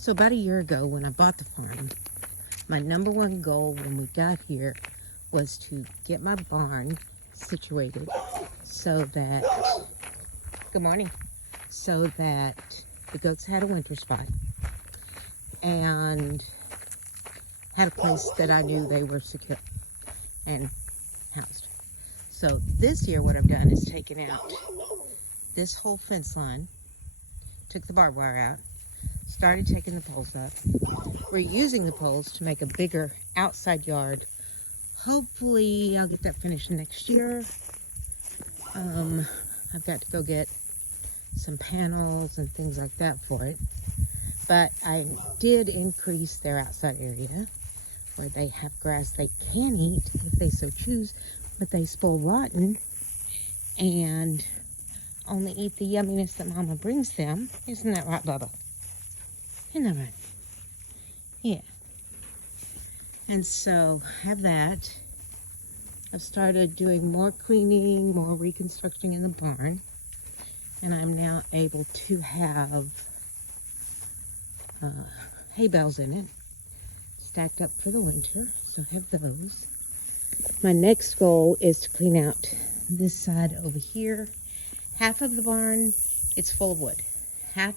So about a year ago when I bought the farm, my number one goal when we got here was to get my barn situated so that, good morning, so that the goats had a winter spot and had a place that I knew they were secure and housed. So this year what I've done is taken out this whole fence line, took the barbed wire out, started taking the poles up. We're using the poles to make a bigger outside yard. Hopefully I'll get that finished next year. I've got to go get some panels and things like that for it. But I did increase their outside area where they have grass they can eat if they so choose, but they spoil rotten and only eat the yumminess that Mama brings them. Isn't that right, Bubba? Isn't that right? Yeah. And so have that. I've started doing more cleaning, more reconstructing in the barn. And I'm now able to have hay bales in it, stacked up for the winter. So I have those. My next goal is to clean out this side over here. Half of the barn, it's full of wood.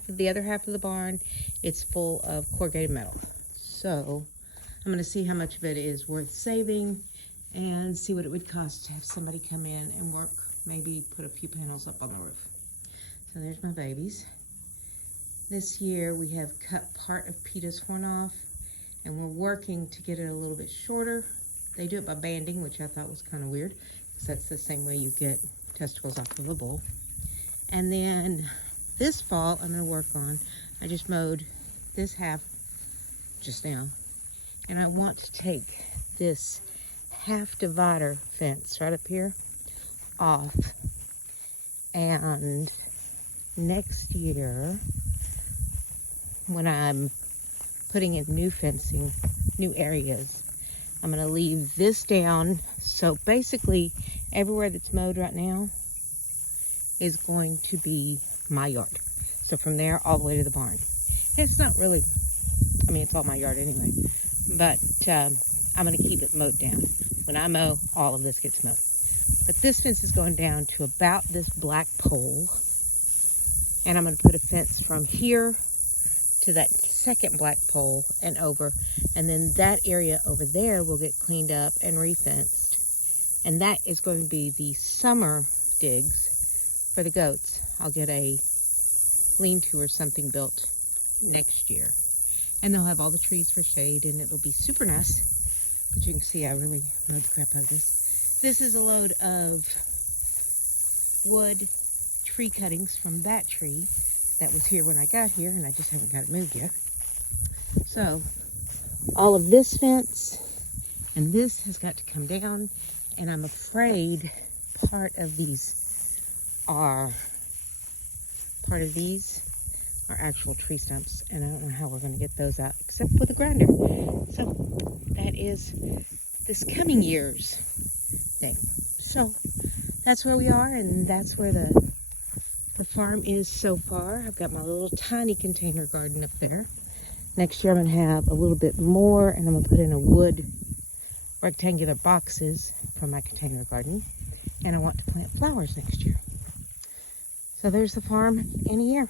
The other half of the barn, it's full of corrugated metal. So I'm going to see how much of it is worth saving and see what it would cost to have somebody come in and work, maybe put a few panels up on the roof. So there's my babies. This year we have cut part of Peta's horn off and we're working to get it a little bit shorter. They do it by banding, which I thought was kind of weird because that's the same way you get testicles off of a bull. And then this fall I'm going to work on, I just mowed this half just now, and I want to take this half divider fence right up here off, and next year when I'm putting in new fencing, new areas, I'm going to leave this down. So basically everywhere that's mowed right now is going to be my yard. So from there all the way to the barn. It's not really, I mean, it's all my yard anyway, but I'm going to keep it mowed down. When I mow, all of this gets mowed. But this fence is going down to about this black pole, and I'm going to put a fence from here to that second black pole and over, and then that area over there will get cleaned up and refenced, and that is going to be the summer digs for the goats. I'll get a lean-to or something built next year, and they'll have all the trees for shade, and it'll be super nice. But you can see I really mowed the crap out of this. This is a load of wood tree cuttings from that tree that was here when I got here, and I just haven't got it moved yet. So all of this fence and this has got to come down, and I'm afraid part of these are actual tree stumps, and I don't know how we're going to get those out except with a grinder. So that is this coming year's thing. So that's where we are, and that's where the farm is so far. I've got my little tiny container garden up there. Next year I'm going to have a little bit more, and I'm going to put in a wood rectangular boxes for my container garden, and I want to plant flowers next year. So there's the farm in a year.